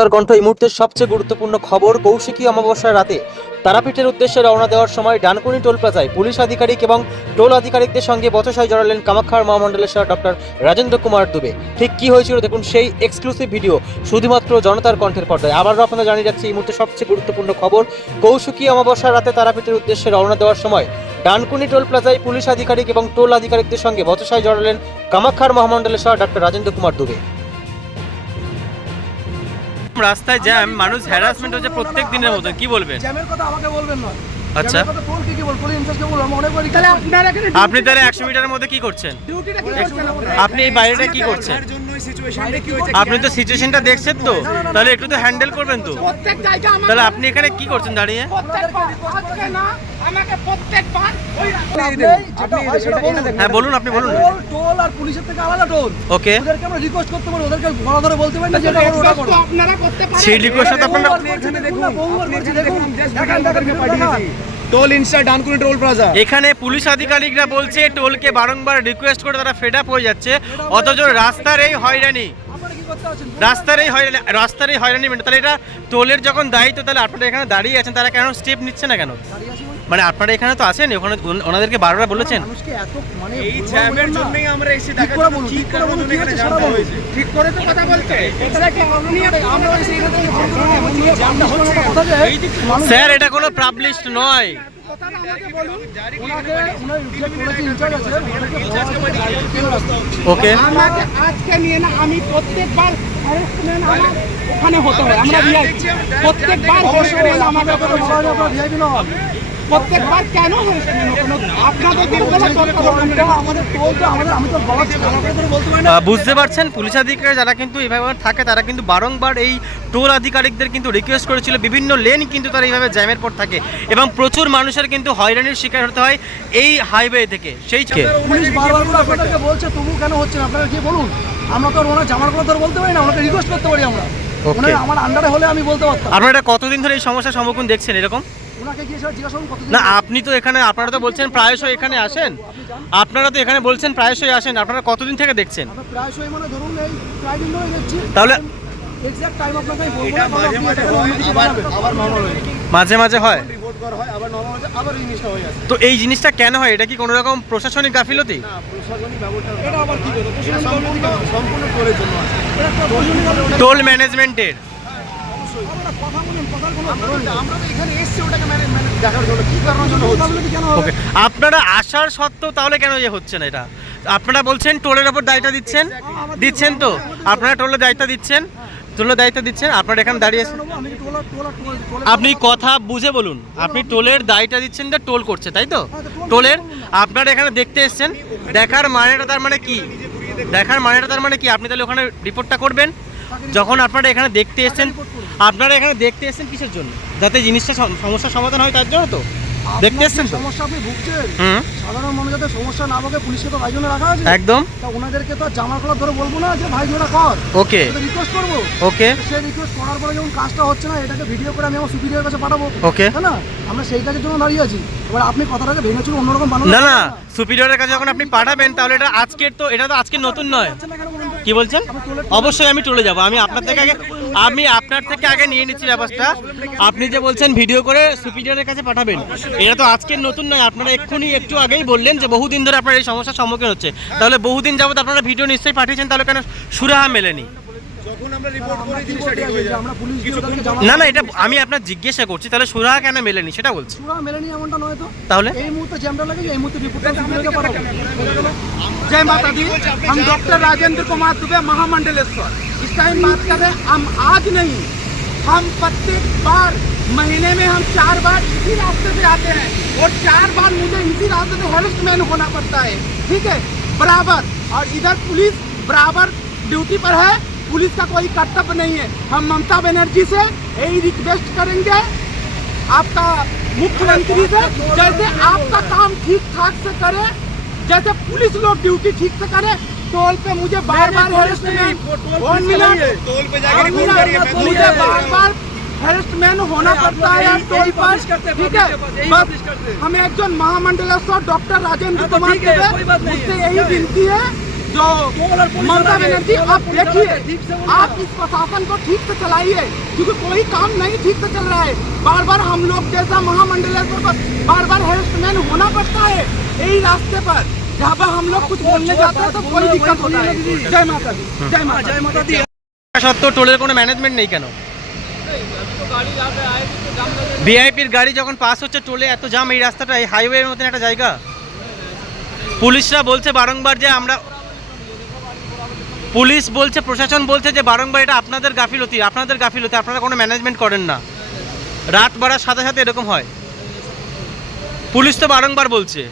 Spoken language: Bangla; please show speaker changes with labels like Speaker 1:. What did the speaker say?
Speaker 1: তার কণ্ঠ এই মুহূর্তের সবচেয়ে গুরুত্বপূর্ণ খবর কৌশিকী অমাবস্যার রাতে। তারাপীঠের উদ্দেশ্যে রওনা দেওয়ার সময় ডানকুনি টোল প্লাজায় পুলিশ আধিকারিক এবং টোল আধিকারিকদের সঙ্গে বচসায় জড়ালেন কামাখ্যার মহামণ্ডলেশ্বর ডক্টর রাজেন্দ্র কুমার দুবে। ঠিক কি হয়েছিল দেখুন সেই এক্সক্লুসিভ ভিডিও শুধুমাত্র জনতার কণ্ঠের পর্দায়। আবারও আপনারা জানিয়ে রাখছি এই মুহূর্তে সবচেয়ে গুরুত্বপূর্ণ খবর কৌশিকী অমাবস্যার রাতে তারাপীঠের উদ্দেশ্যে রওনা দেওয়ার সময় ডানকুনি টোল প্লাজায় পুলিশ আধিকারিক এবং টোল আধিকারিকদের সঙ্গে বচসায় জড়ালেন কামাখ্যার মহামণ্ডলেশ্বর ডক্টর রাজেন্দ্র কুমার দুবে। রাস্তায় জ্যাম, মানুষ হ্যারাসমেন্ট হচ্ছে প্রত্যেক দিনের মতো কি বলবেন?
Speaker 2: জ্যামের কথা আমাকে বলবেন না।
Speaker 1: আচ্ছা। আপনি তাহলে একশো মিটারের মধ্যে কি করছেন
Speaker 3: ডিউটিটা কি করছেন আপনারা?
Speaker 1: আপনি এই বাইরেটা কি করছেন আপনি তো সিচুয়েশনটা দেখছেন তো তাহলে একটু তো হ্যান্ডেল করবেন তো
Speaker 3: প্রত্যেক জায়গা আমার
Speaker 1: তাহলে আপনি এখানে কি করছেন দাঁড়িয়ে
Speaker 2: হয় বলুন
Speaker 1: হ্যাঁ আপনি বলুন
Speaker 2: টোল টোল আর পুলিশের থেকে আলাদা টোল
Speaker 1: ওকে
Speaker 2: ওদেরকে আমরা রিকোয়েস্ট করতে পারি ওদেরকে গলা ধরে বলতে পারি না যেটা করো করো
Speaker 3: আপনারা করতে পারেন
Speaker 1: সেই রিকোয়েস্ট আপনারা
Speaker 2: এখানে দেখুন বহুবার করছি দেখুন দেখেন দেখেন ভিডিও দেখান।
Speaker 4: টোল ইনস্টা ডানকুনি টোল প্লাজা।
Speaker 1: এখানে পুলিশ আধিকারিকরা বলছে, টোলকে বারংবার রিকোয়েস্ট করে তারা ফেড আপ হয়ে যাচ্ছে। অথচ রাস্তার এই হয়রানি, রাস্তার এই হয়রানি, রাস্তার এই হয়রানি মেনে তাহলে এটা টোলের যখন দায়িত্ব, তাহলে আপনারা এখানে দাঁড়িয়ে আছেন, তারা কেন স্টেপ নিচ্ছে না কেন?
Speaker 2: মানে?
Speaker 1: মানে আপনারা এখানে তো আছেন ওখানে ওনাদেরকে বারবার বলেছেন।
Speaker 2: মানে
Speaker 4: এই জ্যামের জন্যই আমরা এসে কি কারণে এখানে হয়েছে?
Speaker 3: ঠিক করে তো কথা বলতে
Speaker 2: এটা আমরা এসে এখান হচ্ছে কেন?
Speaker 1: স্যার এটা পাবলিশড নয়। ওকে
Speaker 3: আমাকে আজকে নিয়ে না আমি প্রত্যেকবার ওখানে হতে হয় আমরা প্রত্যেকবার harassment প্রত্যেকবার কেন
Speaker 1: বুঝতে পারছেন পুলিশ আধিকারিক যারা কিন্তু এইভাবে থাকে তারা কিন্তু বারংবার এই টোল আধিকারিকদের কিন্তু রিকোয়েস্ট করেছিল। বিভিন্ন লেন কিন্তু তারা এইভাবে জ্যামের পর থাকে এবং প্রচুর মানুষের কিন্তু হয়রানির শিকার হতে হয় এই হাইওয়ে থেকে। সেই
Speaker 2: পুলিশ বারবার করে আপনাদেরকে বলছে তবু কেন হচ্ছে না? আপনারা গিয়ে বলুন? আমরা তো ওনার জামার কথা বলতে পারি না ওনাকে রিকোয়েস্ট করতে পারি আমরা. আমার আন্ডারে হলে আমি বলতে পারতাম।
Speaker 1: আপনারা এটা কতদিন ধরে এই সমস্যার সম্মুখীন দেখছেন এরকম? না আপনি তো এখানে আপনারা তো বলছেন প্রায়শই এখানে আসেন। আপনারা তো এখানে বলছেন প্রায়শই আসেন। আপনারা কতদিন থেকে দেখছেন?
Speaker 2: আমরা প্রায়শই মানে
Speaker 1: তাহলে
Speaker 2: হয়ে
Speaker 1: মাঝে মাঝে হয়?
Speaker 4: রিপোর্ট করা হয় আবার নর্মাল হয়ে যায় আবার এই জিনিসটা হয়ে যাচ্ছে
Speaker 1: তো এই জিনিসটা কেন হয়? এটা কি কোনো রকম প্রশাসনিক গাফিলতি?
Speaker 4: টোল প্রশাসনিক ব্যবস্থা
Speaker 2: এটা আবার কি করব
Speaker 4: এটা সম্পূর্ণ সম্পূর্ণ টোলের জন্য আছে
Speaker 1: টোল ম্যানেজমেন্টের
Speaker 2: কথা বলুন কথার কোনো
Speaker 4: আমরা তো- এখানে এসেছি ওটাকে ম্যানেজ ম্যানেজ দেখার জন্য। কি কারণের জন্য হচ্ছে?
Speaker 2: কেন
Speaker 1: ওকে আপনারা আসার সত্ত্বেও তাহলে কেন ইয়ে হচ্ছে না এটা? আপনারা বলছেন টোলের ওপর দায়িত্ব দিচ্ছেন? দিচ্ছেন তো? আপনারা টোলের দায়িত্ব দিচ্ছেন? টোলের দায়িত্ব দিচ্ছেন? আপনারা এখানে দাঁড়িয়ে আপনি কথা বুঝে বলুন। আপনি টোলের দায়টা দিচ্ছেন যে টোল করছে তাই তো? টোলের আপনারা এখানে দেখতে এসছেন। দেখার মানেটা তার মানে কি? দেখার মানেটা তার মানে কি? আপনি তাহলে ওখানে রিপোর্টটা করবেন? যখন আপনারা এখানে দেখতে এসেছেন আপনারা এখানে দেখতে এসেছেন কিসের জন্য? যাতে জিনিসটা সম- সমস্যার সমাধান হয় তার জন্য তো? দেখতে এসেছেন তো?
Speaker 2: সমস্যা আপনি ভুগছেন? সাধারণ মানুষ যাতে সমস্যা না ভোগে পুলিশকে তো ভাই রাখা আছে।
Speaker 1: একদম।
Speaker 2: তা ওনাদেরকে তো জামার কলার ধরে বলব না যে ভাই জোড়া কর
Speaker 1: ওকে
Speaker 2: রিকোয়েস্ট করব।
Speaker 1: ওকে।
Speaker 2: সে রিকোয়েস্ট করার পরে যখন কাজটা হচ্ছে না এটাকে ভিডিও করে আমি আমার সুপিরিয়র কাছে পাঠাবো।
Speaker 1: ওকে।
Speaker 2: না? আমরা সেই কাজের জন্য দাঁড়িয়ে আছি। এবার আপনি কথাটাকে ভেঙেছিল অন্যরকম বানানো
Speaker 1: না না। সুপিরিয়রের কাছে যখন আপনি পাঠাবেন তাহলে এটা আজকের তো এটা তো আজকে নতুন নয়। কি বলছেন? অবশ্যই আমি চলে যাব। আমি আপনার থেকে আগে আমি আপনার থেকে আগে নিয়ে নিচ্ছি ব্যাপারটা। আপনি যে বলছেন ভিডিও করে সুপিরিয়রের কাছে পাঠাবেন, এটা তো আজকের নতুন নয়, আপনারা এক্ষুনি একটু আগেই বললেন যে বহুদিন ধরে আপনার এই সমস্যার সম্মুখীন হচ্ছে। তাহলে বহুদিন যাবত আপনারা ভিডিও নিশ্চয়ই পাঠিয়েছেন, তাহলে কেন সুরাহা মেলেনি? না না এটা আমি আপনার জিজ্ঞাসা করছি তাহলে সুরাহা কেন মেলেনি সেটা বলছি
Speaker 2: পুরা মেলেনি এমনটা নয় তো
Speaker 1: তাহলে
Speaker 2: এই মুহূর্তে জ্যামটা লাগে এই মুহূর্তে রিপোর্টটা সুপিরিয়রকে পাঠাবো
Speaker 3: जय माता दी हम डॉक्टर राजेंद्र कुमार दुबे महामंडलेश्वर इस टाइम बात कर रहे हैं हम आज नहीं हम प्रत्येक बार महीने में हम चार बार इसी रास्ते से आते हैं और चार बार मुझे इसी रास्ते से हॉरेस्टमैन होना पड़ता है ठीक है बराबर और इधर पुलिस बराबर ड्यूटी पर है पुलिस का कोई कर्तव्य नहीं है। हम ममता बनर्जी से यही रिक्वेस्ट करेंगे। आपका मुख्यमंत्री से जैसे आपका काम ठीक ठाक से करे जैसे पुलिस लोग ड्यूटी ठीक से करे टोल पे मुझे बार बार हेरेसमेंट वन मिनट
Speaker 4: टोल पे
Speaker 3: वन
Speaker 4: जाके रिपोर्ट करिए
Speaker 3: मिनट
Speaker 4: मैं
Speaker 3: मुझे बार बार हेरेसमेंट होना पड़ता है टोल पर। ठीक है? बस हमें एक जन महामंडलेश्वर डॉक्टर राजेंद्र कुमार मुझसे यही विनती है जो
Speaker 2: टोल और पुलिस
Speaker 3: ममता
Speaker 2: वाला
Speaker 3: बनर्जी
Speaker 2: टोल और
Speaker 3: आप
Speaker 2: पुलिस वाला
Speaker 3: देखिए
Speaker 2: ठीक से बोलिए
Speaker 3: आप इस प्रशासन को ठीक से चलाइए क्योंकि कोई काम नहीं ठीक से चल रहा है बार बार हम लोग जैसा महामंडलेश्वर पर बार बार हेल्पमैन होना पड़ता है यही रास्ते पर जहाँ पर हम लोग कुछ बोलने जाते हैं तो कोई दिक्कत होता है जय माता दी जय माता
Speaker 2: জয় মাতা দি
Speaker 1: সত্ত্বেও টোলের কোনো ম্যানেজমেন্ট নেই কেন ভিআইপির গাড়ি যখন পাস হচ্ছে টোলে এত জাম এই রাস্তাটা এই হাইওয়ের মতন একটা জায়গা পুলিশরা বলছে বারংবার যে আমরা পুলিশ বলছে, প্রশাসন বলছে যে বারংবার এটা আপনাদের গাফিলতি আপনাদের গাফিলতি, আপনারা কোনো ম্যানেজমেন্ট করেন না। রাত বাড়ার সাথে সাথে এরকম হয়। পুলিশ তো বারংবার বলছে।